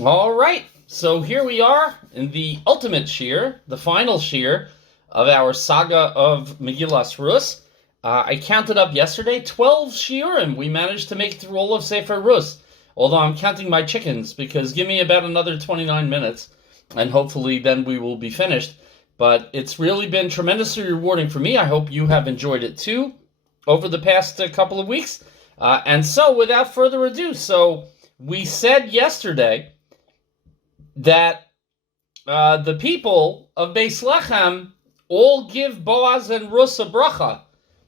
All right, so here we are in the ultimate shear, the final shear of our saga of Megillat Ruth. I counted up yesterday 12 shiurim. We managed to make through all of Sefer Ruth. Although I'm counting my chickens because give me about another 29 minutes and hopefully then we will be finished. But it's really been tremendously rewarding for me. I hope you have enjoyed it too over the past couple of weeks. And so without further ado, so we said yesterday that the people of Beis Lechem all give Boaz and Ruth a bracha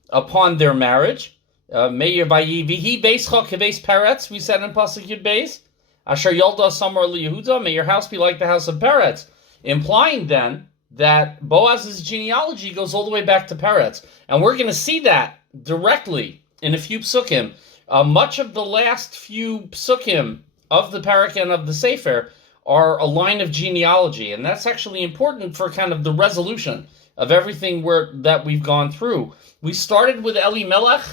upon their marriage. Meir Vayivihi Beischa Keves Peretz, we said in Pasuk Yud Beis. Asher Yolda Samar LiYehuda, may your house be like the house of Peretz. Implying then that Boaz's genealogy goes all the way back to Peretz. And we're going to see that directly in a few psukim. Much of the last few psukim of the parak and of the Sefer are a line of genealogy, and that's actually important for kind of the resolution of everything that we've gone through. We started with Elimelech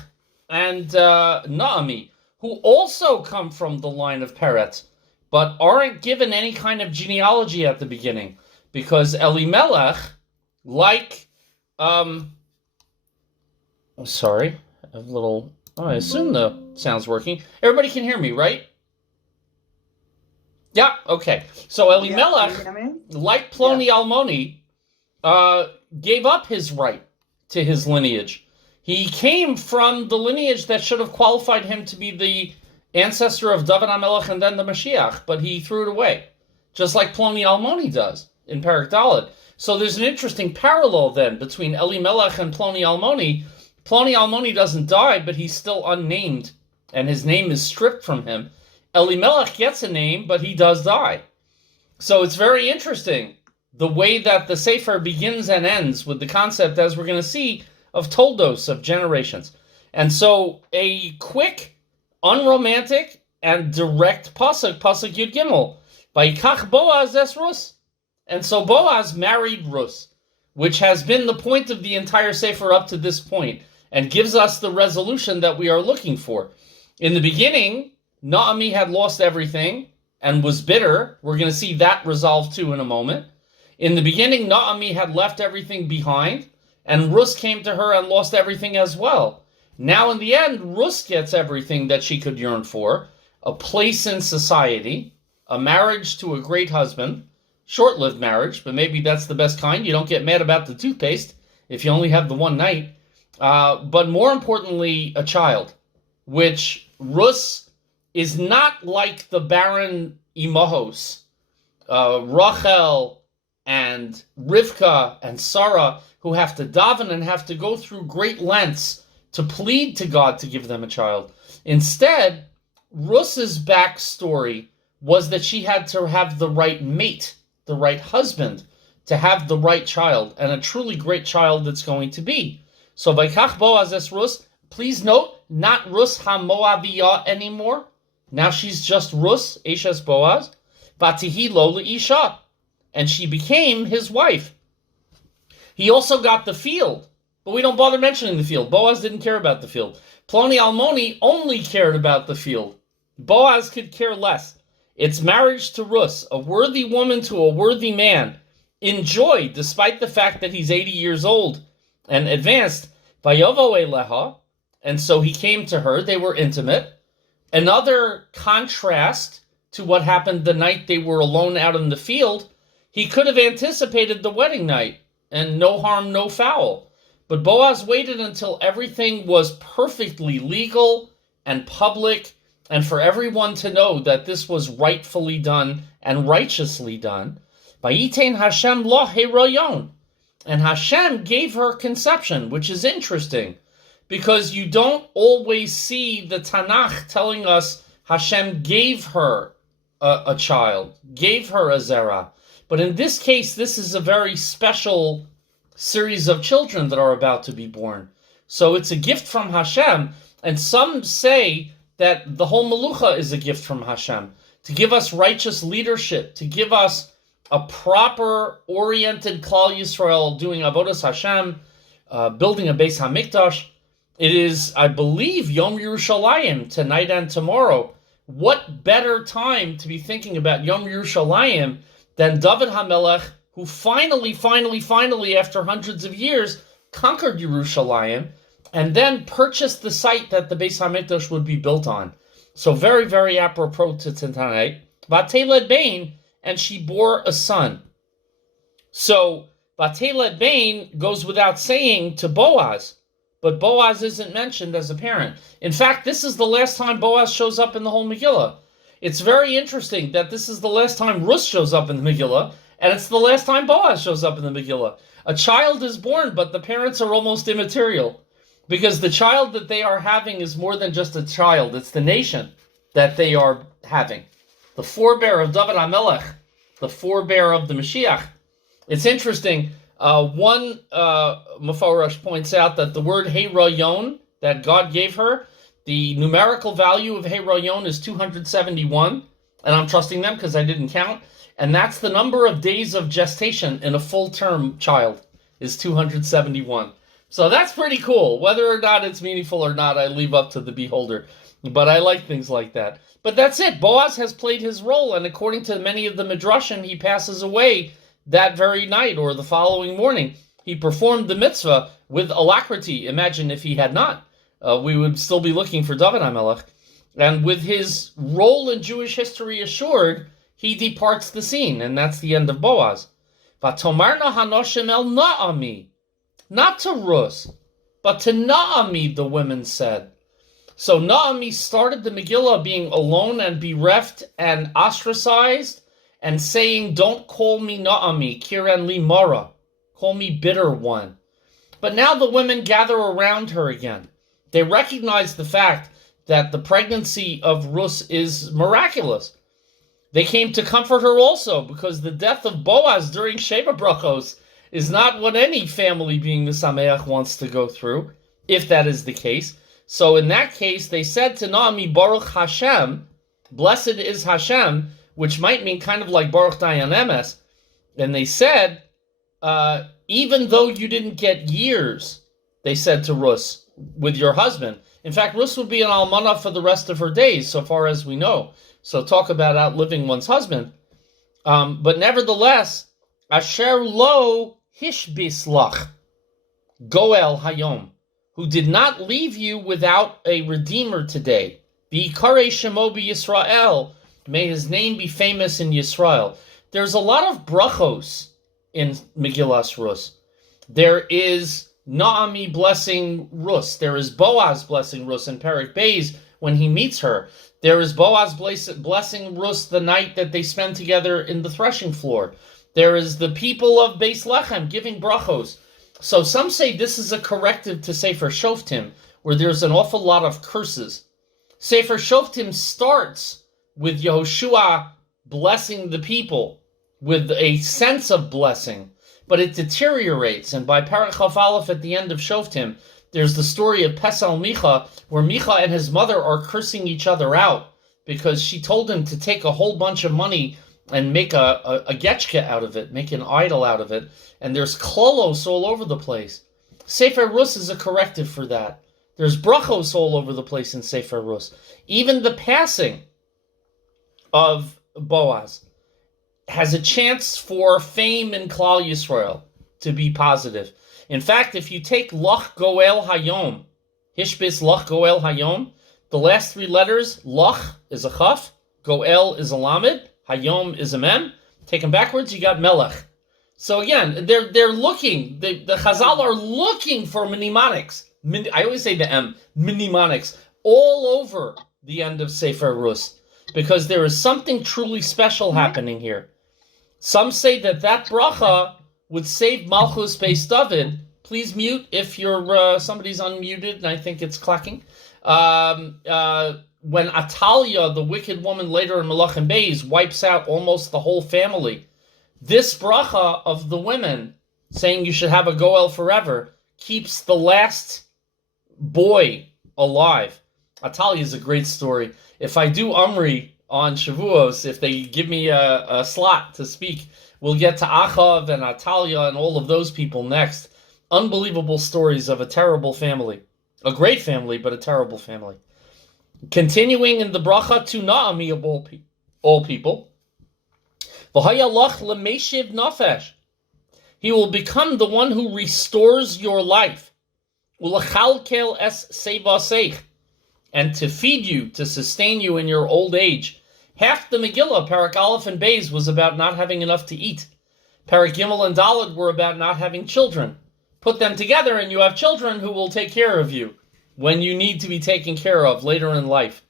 and Naomi, who also come from the line of Peretz, but aren't given any kind of genealogy at the beginning, because Elimelech, like, I assume the sound's working. Everybody can hear me, right? Yeah, okay. So Elimelech, like Ploni Almoni, gave up his right to his lineage. He came from the lineage that should have qualified him to be the ancestor of David HaMelech and then the Mashiach, but he threw it away, just like Ploni Almoni does in Perek Dalet. So there's an interesting parallel then between Elimelech and Ploni Almoni. Ploni Almoni doesn't die, but he's still unnamed, and his name is stripped from him. Elimelech gets a name, but he does die. So it's very interesting the way that the Sefer begins and ends with the concept, as we're going to see, of toldos, of generations. And so a quick, unromantic, and direct pasuk Yud Gimel, Vayikach Boaz es Ruth. And so Boaz married Ruth, which has been the point of the entire Sefer up to this point, and gives us the resolution that we are looking for. In the beginning, Naomi had lost everything and was bitter. We're going to see that resolved too in a moment. In the beginning, Naomi had left everything behind, and Ruth came to her and lost everything as well. Now in the end, Ruth gets everything that she could yearn for, a place in society, a marriage to a great husband, short-lived marriage, but maybe that's the best kind. You don't get mad about the toothpaste if you only have the one night. But more importantly, a child, which Ruth is not like the barren Imahos, Rachel and Rivka and Sarah, who have to daven and have to go through great lengths to plead to God to give them a child. Instead, Ruth's backstory was that she had to have the right mate, the right husband, to have the right child, and a truly great child that's going to be. So, Vayikach Boaz es Ruth, please note, not Ruth HaMoaviyah anymore. Now she's just Ruth, Eshes Boaz, Vatihi lo le'isha, and she became his wife. He also got the field, but we don't bother mentioning the field. Boaz didn't care about the field. Ploni Almoni only cared about the field. Boaz could care less. It's marriage to Ruth, a worthy woman to a worthy man. Enjoy, despite the fact that he's 80 years old and advanced. Vayovo eleha, and so he came to her. They were intimate. Another contrast to what happened the night they were alone out in the field, he could have anticipated the wedding night, and no harm, no foul. But Boaz waited until everything was perfectly legal and public, and for everyone to know that this was rightfully done and righteously done. Vayitein Hashem lo herayon, and Hashem gave her conception, which is interesting, because you don't always see the Tanakh telling us Hashem gave her a child, gave her a zera. But in this case, this is a very special series of children that are about to be born. So it's a gift from Hashem, and some say that the whole Melucha is a gift from Hashem, to give us righteous leadership, to give us a proper oriented Klal Yisrael doing Avodas Hashem, building a Beis HaMikdash. It is, I believe, Yom Yerushalayim, tonight and tomorrow, what better time to be thinking about Yom Yerushalayim than David HaMelech, who finally, after hundreds of years, conquered Yerushalayim, and then purchased the site that the Beis HaMikdash would be built on. So very, very apropos to tonight. Vateled Bain, and she bore a son. So Vateled Bain goes without saying to Boaz, but Boaz isn't mentioned as a parent. In fact, this is the last time Boaz shows up in the whole Megillah. It's very interesting that this is the last time Ruth shows up in the Megillah, and it's the last time Boaz shows up in the Megillah. A child is born, but the parents are almost immaterial, because the child that they are having is more than just a child. It's the nation that they are having. The forebear of David HaMelech, the forebear of the Mashiach. It's interesting. One Mefarash points out that the word Herayon that God gave her, the numerical value of Herayon is 271, and I'm trusting them because I didn't count, and that's the number of days of gestation in a full-term child, is 271. So that's pretty cool. Whether or not it's meaningful or not, I leave up to the beholder, but I like things like that. But that's it. Boaz has played his role, and according to many of the Midrashim, he passes away that very night or the following morning. He performed the mitzvah with alacrity. Imagine if he had not. We would still be looking for David HaMelech. And with his role in Jewish history assured, he departs the scene, and that's the end of Boaz. Vatomarna hanoshim el Naami. Not to Ruth, but to Naami, the women said. So Naami started the Megillah being alone and bereft and ostracized, and saying, don't call me Naami, Kiran li Mara. Call me bitter one. But now the women gather around her again. They recognize the fact that the pregnancy of Ruth is miraculous. They came to comfort her also, because the death of Boaz during Sheva Brachos is not what any family being Mesameach wants to go through, if that is the case. So in that case, they said to Naami, Baruch Hashem, blessed is Hashem, which might mean kind of like Baruch Dayan Emes. And they said, even though you didn't get years, they said to Ruth, with your husband. In fact, Ruth would be an almanah for the rest of her days, so far as we know. So talk about outliving one's husband. But nevertheless, Asher lo hishbis lach, Goel hayom, who did not leave you without a redeemer today. V'yikarei shemo b'Yisrael, may his name be famous in Yisrael. There's a lot of brachos in Megillas Ruth. There is Naami blessing Ruth. There is Boaz blessing Ruth in Perek Beis when he meets her. There is Boaz blessing Ruth the night that they spend together in the threshing floor. There is the people of Beis Lechem giving brachos. So some say this is a corrective to Sefer Shoftim, where there's an awful lot of curses. Sefer Shoftim starts with Yehoshua blessing the people with a sense of blessing, but it deteriorates. And by Parach Chaf Aleph at the end of Shoftim, there's the story of Pesal Micha, where Micha and his mother are cursing each other out because she told him to take a whole bunch of money and make a getchka out of it, make an idol out of it. And there's klolos all over the place. Sefer Ruth is a corrective for that. There's brachos all over the place in Sefer Ruth. Even the passing of Boaz has a chance for fame in Klal Yisrael to be positive. In fact, if you take Loch Goel Hayom, Hishbis Loch Goel Hayom, the last three letters, Loch is a Chaf, Goel is a Lamed, Hayom is a Mem. Take them backwards, you got Melech. So again, they're looking, the Chazal are looking for mnemonics. I always say the M, mnemonics, all over the end of Sefer Ruth, because there is something truly special happening here. Some say that bracha would save Malchus Beis David. Please mute if you're somebody's unmuted, and I think it's clacking. When Atalia, the wicked woman later in Melachim Beis, wipes out almost the whole family, this bracha of the women saying you should have a goel forever keeps the last boy alive. Atalia is a great story. If I do Umri on Shavuos, if they give me a slot to speak, we'll get to Achav and Atalia and all of those people next. Unbelievable stories of a terrible family. A great family, but a terrible family. Continuing in the bracha to Naomi of all people, V'hayalach lemeshiv nafesh. He will become the one who restores your life. U'lechalkel es sevaseich. And to feed you, to sustain you in your old age. Half the Megillah, Parak Aleph and Beis, was about not having enough to eat. Parak Gimel and Daled were about not having children. Put them together and you have children who will take care of you when you need to be taken care of later in life.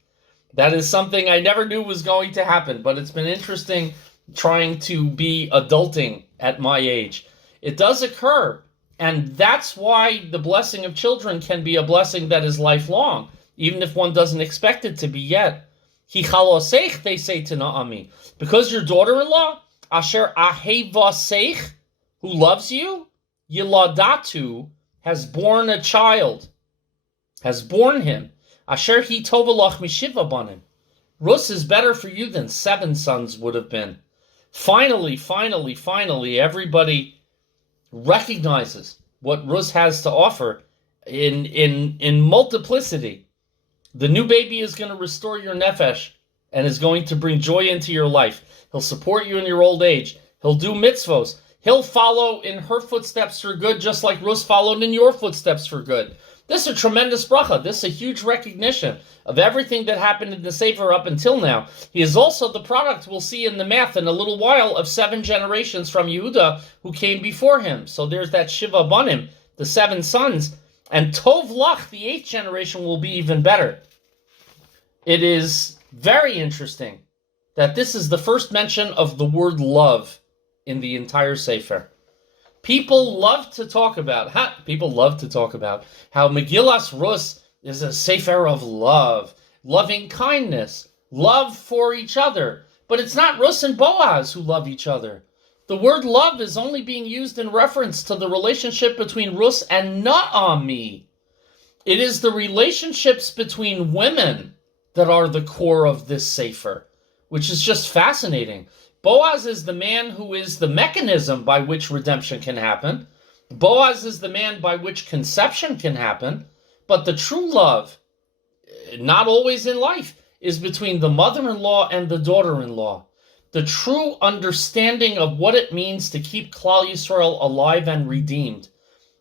That is something I never knew was going to happen, but it's been interesting trying to be adulting at my age. It does occur, and that's why the blessing of children can be a blessing that is lifelong, even if one doesn't expect it to be yet. Hi chaloseich, they say to Naomi, because your daughter-in-law, Asher ahevaseich, who loves you, Yiladatu, has born a child, has born him. Asher hi tovalach mishiva banim. Rus is better for you than 7 sons would have been. Finally, everybody recognizes what Rus has to offer in multiplicity. The new baby is going to restore your nefesh and is going to bring joy into your life. He'll support you in your old age. He'll do mitzvos. He'll follow in her footsteps for good, just like Rus followed in your footsteps for good. This is a tremendous bracha. This is a huge recognition of everything that happened in the Sefer up until now. He is also the product, we'll see in the math in a little while, of 7 generations from Yehuda who came before him. So there's that Shiva Banim, the 7 sons. And Tov Lach, the 8th generation, will be even better. It is very interesting that this is the first mention of the word love in the entire Sefer. People love to talk about how Megillat Ruth is a Sefer of love, loving kindness, love for each other. But it's not Ruth and Boaz who love each other. The word love is only being used in reference to the relationship between Ruth and Naomi. It is the relationships between women that are the core of this Sefer, which is just fascinating. Boaz is the man who is the mechanism by which redemption can happen. Boaz is the man by which conception can happen. But the true love, not always in life, is between the mother-in-law and the daughter-in-law. The true understanding of what it means to keep Klal Yisrael alive and redeemed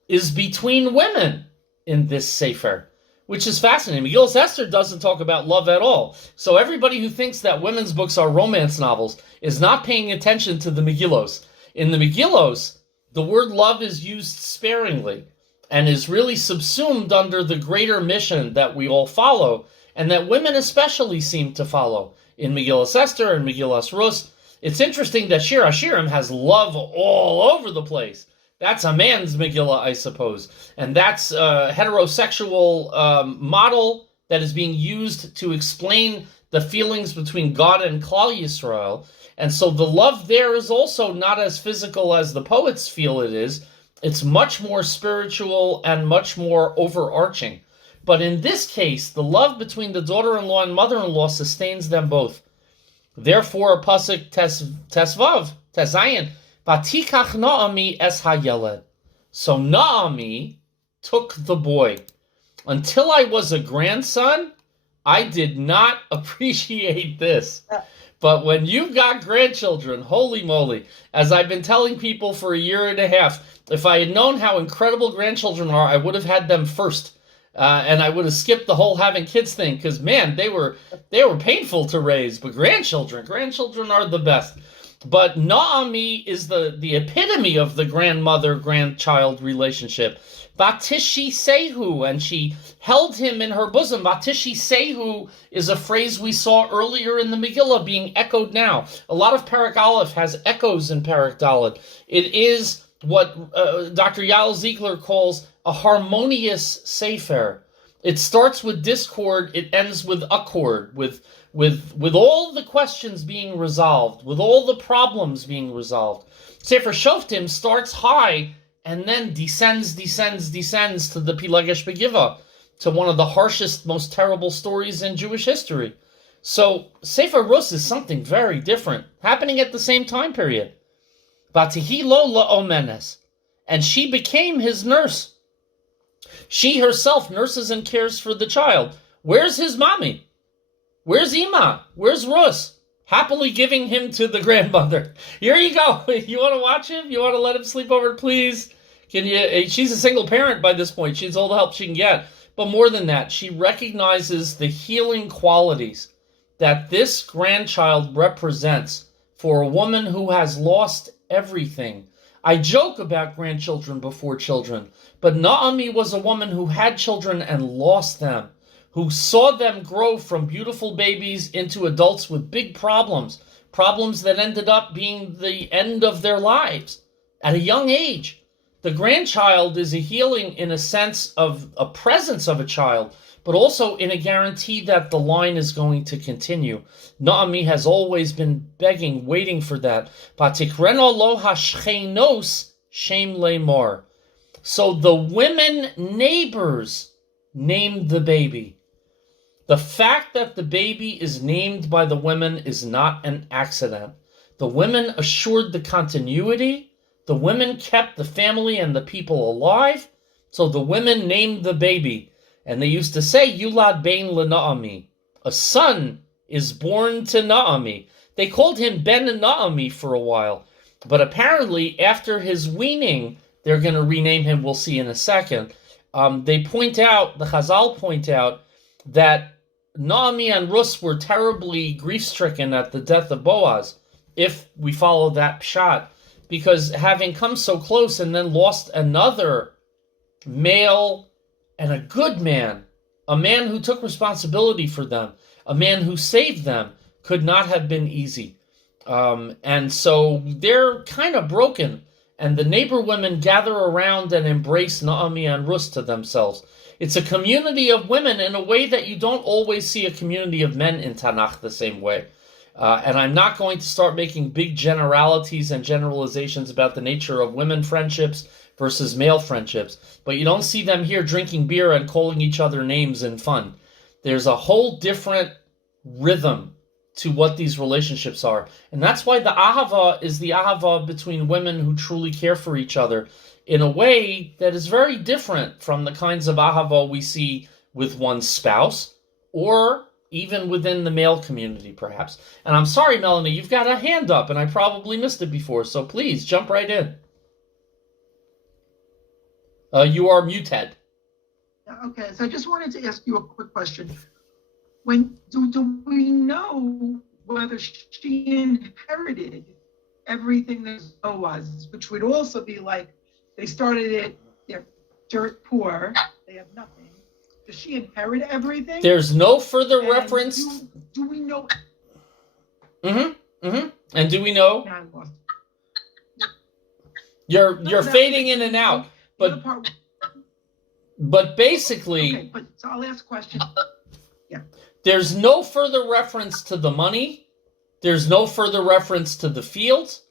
is between women in this Sefer, which is fascinating. Megillat Esther doesn't talk about love at all. So everybody who thinks that women's books are romance novels is not paying attention to the Megillos. In the Megillos, the word love is used sparingly and is really subsumed under the greater mission that we all follow, and that women especially seem to follow. In Megillat Esther and Megillat Ruth, it's interesting that Shir HaShirim has love all over the place. That's a man's Megillah, I suppose. And that's a heterosexual model that is being used to explain the feelings between God and Klal Yisrael. And so the love there is also not as physical as the poets feel it is. It's much more spiritual and much more overarching. But in this case, the love between the daughter-in-law and mother-in-law sustains them both. Therefore, Pasuk Tesvav, Tezayin, Vatikach Naomi es hayeled. So Naomi took the boy. Until I was a grandson, I did not appreciate this. But when you've got grandchildren, holy moly, as I've been telling people for 1.5 years, if I had known how incredible grandchildren are, I would have had them first. And I would have skipped the whole having kids thing, because man, they were painful to raise. But grandchildren are the best. But Naomi is the epitome of the grandmother-grandchild relationship. Vatishi Sehu, and she held him in her bosom. Vatishi Sehu is a phrase we saw earlier in the Megillah being echoed now. A lot of Parak Aleph has echoes in Parak Daled. It is what Dr. Yael Ziegler calls a harmonious Sefer. It starts with discord, it ends with accord, with all the questions being resolved, with all the problems being resolved. Sefer Shoftim starts high and then descends to the Pilagesh Begiva, to one of the harshest, most terrible stories in Jewish history. So Sefer Ruth is something very different, happening at the same time period. Vatihi lo la'omenes, and she became his nurse. She herself nurses and cares for the child. Where's his mommy? Where's Ima? Where's Rus? Happily giving him to the grandmother. Here you go. You want to watch him? You want to let him sleep over, please? Can you? She's a single parent by this point. She's all the help she can get. But more than that, she recognizes the healing qualities that this grandchild represents for a woman who has lost everything. I joke about grandchildren before children, but Naomi was a woman who had children and lost them, who saw them grow from beautiful babies into adults with big problems, problems that ended up being the end of their lives at a young age. The grandchild is a healing in a sense of a presence of a child, but also in a guarantee that the line is going to continue. Naomi has always been begging, waiting for that. Vatikreno lo hashchenos shem lemor. So the women neighbors named the baby. The fact that the baby is named by the women is not an accident. The women assured the continuity. The women kept the family and the people alive. So the women named the baby. And they used to say, Yulad ben leNaomi. A son is born to Naomi. They called him Ben Naomi for a while. But apparently, after his weaning, they're going to rename him, we'll see in a second. The Chazal point out, that Naomi and Rus were terribly grief-stricken at the death of Boaz, if we follow that pshat, because having come so close and then lost another male and a good man, a man who took responsibility for them, a man who saved them, could not have been easy. And so they're kind of broken, and the neighbor women gather around and embrace Naomi and Rus to themselves. It's a community of women in a way that you don't always see a community of men in Tanakh the same way. And I'm not going to start making big generalities and generalizations about the nature of women friendships versus male friendships, but you don't see them here drinking beer and calling each other names in fun. There's a whole different rhythm to what these relationships are. And that's why the ahava is the ahava between women who truly care for each other in a way that is very different from the kinds of ahava we see with one's spouse or even within the male community, perhaps. And I'm sorry, Melanie, you've got a hand up, and I probably missed it before, so please jump right in. You are muted. Okay, so I just wanted to ask you a quick question. When do we know whether she inherited everything that Boaz, which would also be like they started it, they're dirt poor, they have nothing. Does she inherit everything? There's no further reference. Do we know? And do we know? Yeah, I lost. You're fading in and out. But basically, okay, but so I'll ask a question. Yeah. There's no further reference to the money. There's no further reference to the fields.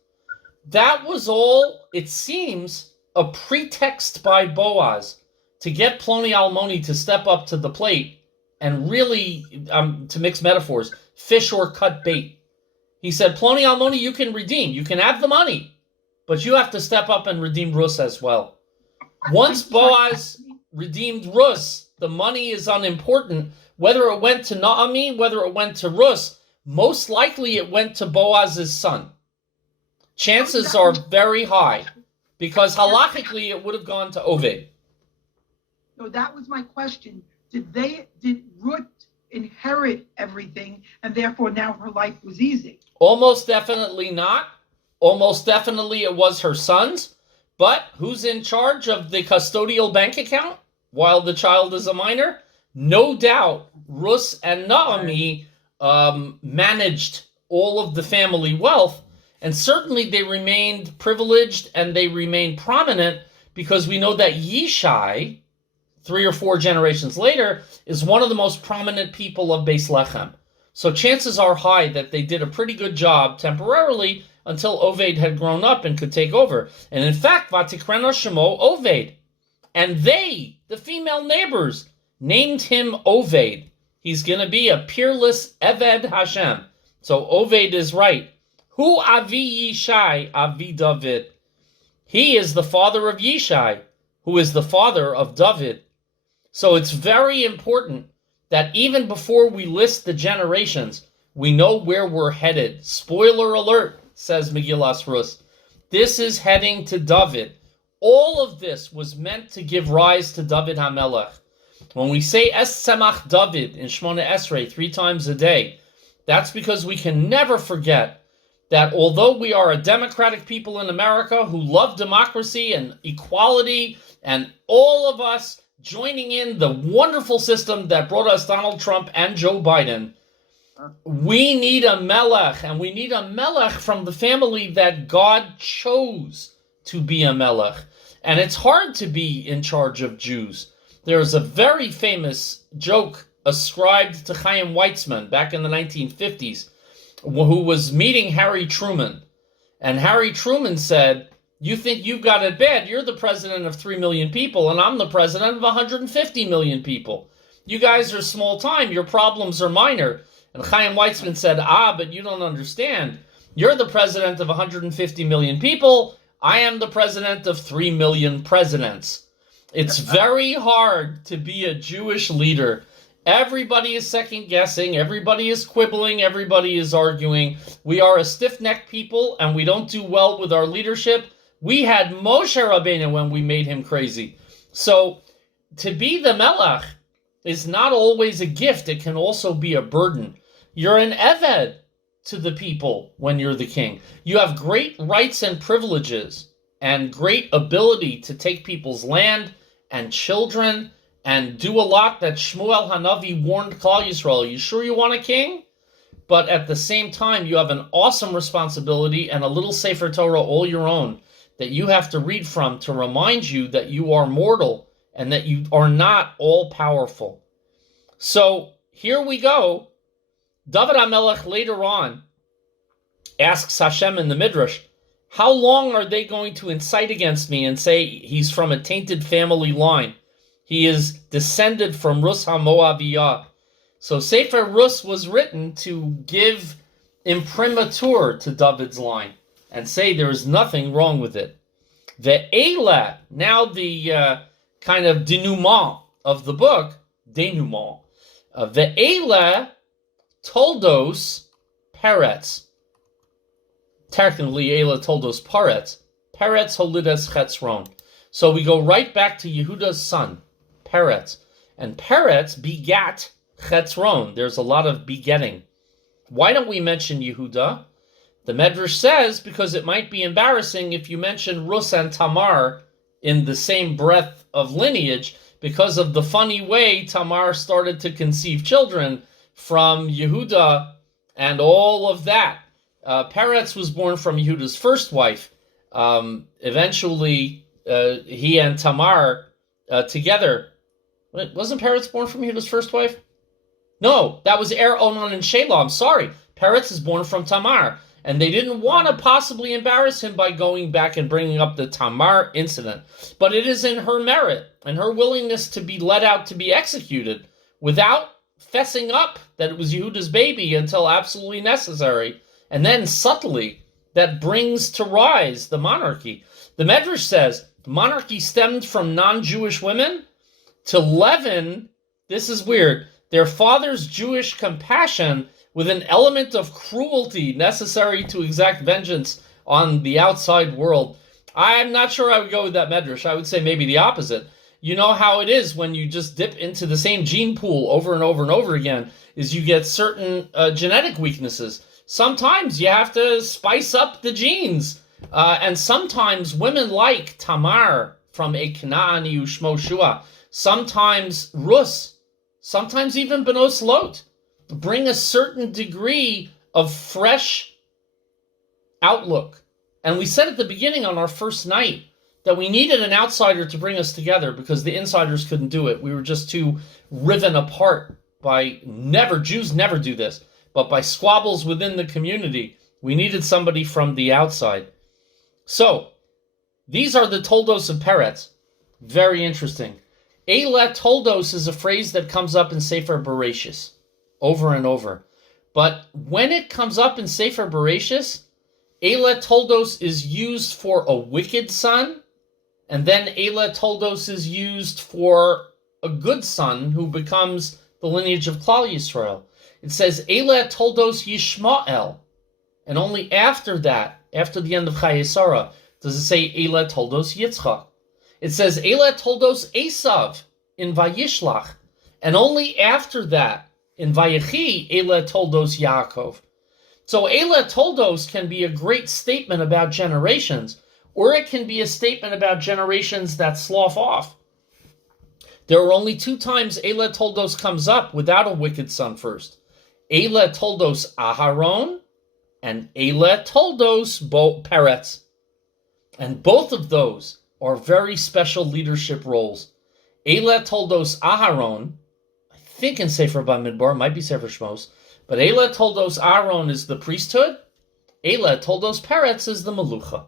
That was all, it seems, a pretext by Boaz to get Ploni Almoni to step up to the plate and really, to mix metaphors, fish or cut bait. He said, Ploni Almoni, you can redeem. You can have the money, but you have to step up and redeem Rus as well. Once Boaz redeemed Rus, the money is unimportant. Whether it went to Naomi, whether it went to Rus, most likely it went to Boaz's son. Chances are very high, because halachically it would have gone to Obed. So that was my question. Did Ruth inherit everything, and therefore now her life was easy? Almost definitely not. Almost definitely it was her son's. But who's in charge of the custodial bank account while the child is a minor? No doubt, Rus and Naomi managed all of the family wealth, and certainly they remained privileged and they remained prominent because we know that Yishai, 3 or 4 generations later, is one of the most prominent people of Beis Lechem. So chances are high that they did a pretty good job temporarily until Obed had grown up and could take over. And in fact, Vatikreno Shemo Obed. And they, the female neighbors, named him Obed. He's going to be a peerless Eved Hashem. So Obed is right. Hu Avi Yishai Avi David. He is the father of Yishai, who is the father of David. So it's very important that even before we list the generations, we know where we're headed. Spoiler alert, says Megillat Ruth. This is heading to David. All of this was meant to give rise to David HaMelech. When we say Es Tzemach David in Shmona Esrei 3 times a day, that's because we can never forget that although we are a democratic people in America who love democracy and equality and all of us joining in the wonderful system that brought us Donald Trump and Joe Biden, we need a melech, and we need a melech from the family that God chose to be a melech. And it's hard to be in charge of Jews. There's a very famous joke ascribed to Chaim Weizmann back in the 1950s, who was meeting Harry Truman. And Harry Truman said, "You think you've got it bad? You're the president of 3 million people, and I'm the president of 150 million people. You guys are small time. Your problems are minor." And Chaim Weizmann said, but you don't understand. You're the president of 150 million people. I am the president of 3 million presidents. It's very hard to be a Jewish leader. Everybody is second-guessing. Everybody is quibbling. Everybody is arguing. We are a stiff-necked people, and we don't do well with our leadership. We had Moshe Rabbeinu when we made him crazy. So to be the Melech is not always a gift. It can also be a burden. You're an Eved to the people when you're the king. You have great rights and privileges and great ability to take people's land and children and do a lot that Shmuel Hanavi warned Klal Yisrael. You sure you want a king? But at the same time, you have an awesome responsibility and a little Sefer Torah all your own that you have to read from to remind you that you are mortal and that you are not all-powerful. So here we go. David HaMelech later on asks Hashem in the Midrash, how long are they going to incite against me and say he's from a tainted family line? He is descended from Rus HaMoaviyah. So Sefer Rus was written to give imprimatur to David's line and say there is nothing wrong with it. Ve'ela, now the kind of denouement of the book, denouement. Ve'ela toldos peretz. Technically, Eila toldos paretz. Peretz holides chetzron. So we go right back to Yehuda's son, Peretz. And Peretz begat chetzron. There's a lot of begetting. Why don't we mention Yehuda? The Medrash says because it might be embarrassing if you mention Rus and Tamar in the same breath of lineage because of the funny way Tamar started to conceive children from Yehuda and all of that. Peretz was born from Yehuda's first wife. Eventually, he and Tamar together. Wasn't Peretz born from Yehuda's first wife? No, that was Onan and Shelah. I'm sorry. Peretz is born from Tamar. And they didn't want to possibly embarrass him by going back and bringing up the Tamar incident. But it is in her merit and her willingness to be let out to be executed without fessing up that it was Yehuda's baby until absolutely necessary. And then subtly, that brings to rise the monarchy. The Medrash says monarchy stemmed from non-Jewish women to leaven, this is weird, their father's Jewish compassion with an element of cruelty necessary to exact vengeance on the outside world. I'm not sure I would go with that Medrash. I would say maybe the opposite. You know how it is when you just dip into the same gene pool over and over and over again, is you get certain genetic weaknesses. Sometimes you have to spice up the genes. And sometimes women like Tamar from a Kanaani Ushmo Shua, sometimes Rus, sometimes even Benos Lot, bring a certain degree of fresh outlook. And we said at the beginning on our first night that we needed an outsider to bring us together because the insiders couldn't do it. We were just too riven apart by Jews never do this, but by squabbles within the community. We needed somebody from the outside. So, these are the toldos of Peretz. Very interesting. Eila toldos is a phrase that comes up in Sefer Bereshis over and over. But when it comes up in Sefer Bereshis, Eila toldos is used for a wicked son, and then Eila toldos is used for a good son who becomes the lineage of Klal Yisrael. It says, Eila Toldos Yishmael. And only after that, after the end of Chayei Sarah, does it say Eila Toldos Yitzchak. It says Eila Toldos Esav in Vayishlach. And only after that, in Vayechi, Eila Toldos Yaakov. So Eila Toldos can be a great statement about generations, or it can be a statement about generations that slough off. There are only 2 times Eila Toldos comes up without a wicked son first. Eila Toldos Aharon and Eila Toldos Peretz. And both of those are very special leadership roles. Eila Toldos Aharon, I think in Sefer Bamidbar, might be Sefer Shmos, but Eila Toldos Aharon is the priesthood. Eila Toldos Peretz is the Melucha.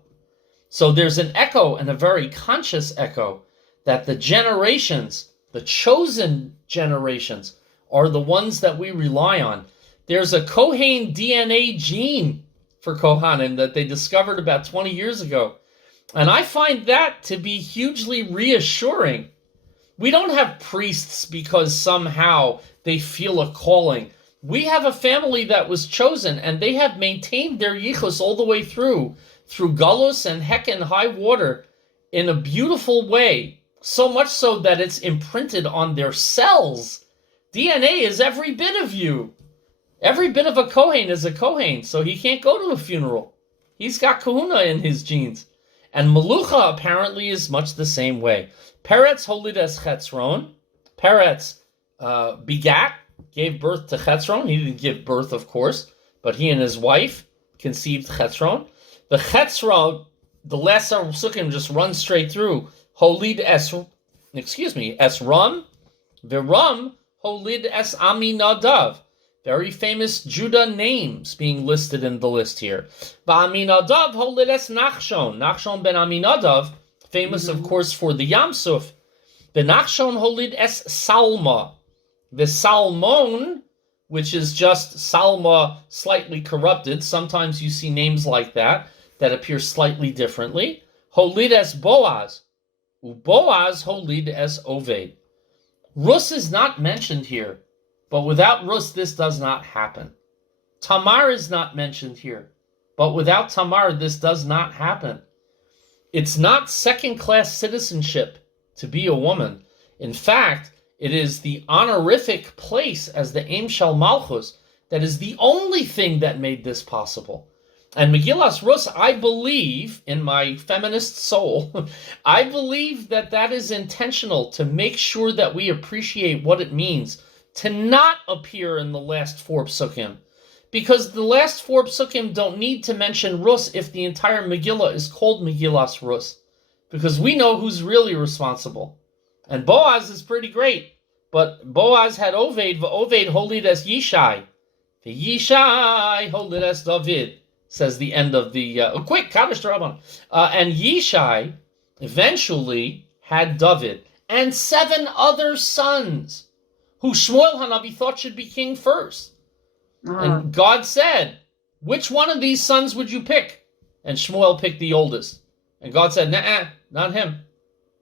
So there's an echo, and a very conscious echo, that the generations, the chosen generations, are the ones that we rely on. There's a Kohen DNA gene for Kohanim that they discovered about 20 years ago. And I find that to be hugely reassuring. We don't have priests because somehow they feel a calling. We have a family that was chosen, and they have maintained their yichus all the way through galus and heck and high water in a beautiful way. So much so that it's imprinted on their cells. DNA is every bit of you. Every bit of a Kohen is a Kohen, so he can't go to a funeral. He's got kahuna in his genes. And Melucha apparently is much the same way. Peretz holides Chetzron. Peretz begat, gave birth to Chetzron. He didn't give birth, of course, but he and his wife conceived Chetzron. The Chetzron, the last several sukkim just run straight through. Holid es Ram. Viram holid es Aminadav. Very famous Judah names being listed in the list here. Ba'aminadav holid es Nachshon. Nachshon ben Aminadav, famous of course for the Yam Suf. The Nachshon holid es Salma. The Salmon, which is just Salma slightly corrupted. Sometimes you see names like that appear slightly differently. Holid es Boaz. Boaz holid es Oved. Rus is not mentioned here, but without Rus this does not happen. Tamar is not mentioned here, but without Tamar this does not happen. It's not second-class citizenship to be a woman. In fact, it is the honorific place as the Eim Shel Malchus that is the only thing that made this possible. And Megillas Ruth, I believe, in my feminist soul, I believe that is intentional to make sure that we appreciate what it means to not appear in the last 4 psukim. Because the last 4 psukim don't need to mention Rus if the entire Megillah is called Megillas Ruth. Because we know who's really responsible. And Boaz is pretty great. But Boaz had Oved, Oved holid es Yishai. Yishai holid es David, says the end of the... quick, Kaddish Rabban. And Yishai eventually had David and 7 other sons who Shmuel Hanavi thought should be king first. And God said, which one of these sons would you pick? And Shmuel picked the oldest. And God said, nah, not him.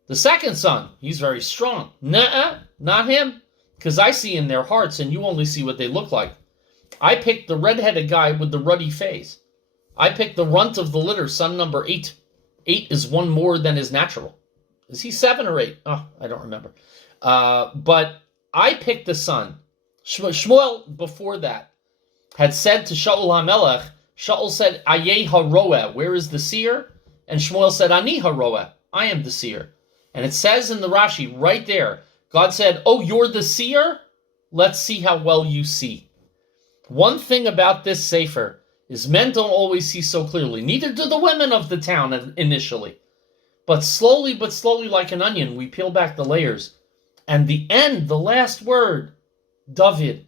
The second son, he's very strong. Nah, not him. Because I see in their hearts and you only see what they look like. I picked the red-headed guy with the ruddy face. I picked the runt of the litter, son number 8. 8 is one more than is natural. Is he 7 or 8? Oh, I don't remember. But I picked the son. Shmuel, before that, had said to Shaul HaMelech, Shaul said, Ayeh haroeh, where is the seer? And Shmuel said, Ani haroeh, I am the seer. And it says in the Rashi, right there, God said, oh, you're the seer? Let's see how well you see. One thing about this sefer is men don't always see so clearly. Neither do the women of the town initially. But slowly, like an onion, we peel back the layers. And the end, the last word, David.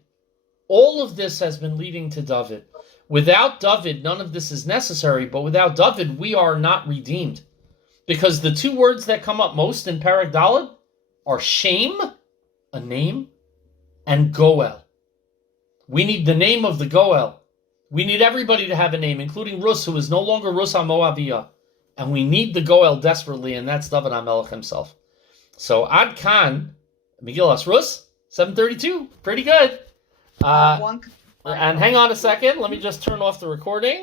All of this has been leading to David. Without David, none of this is necessary. But without David, we are not redeemed. Because the 2 words that come up most in Parak Daled are shame, a name, and Goel. We need the name of the Goel. We need everybody to have a name, including Rus, who is no longer Rus HaMoaviyah. And we need the Goel desperately, and that's David HaMelech himself. So Ad Kan, Megillas Rus, 7:32. Pretty good. One. And hang on a second. Let me just turn off the recording.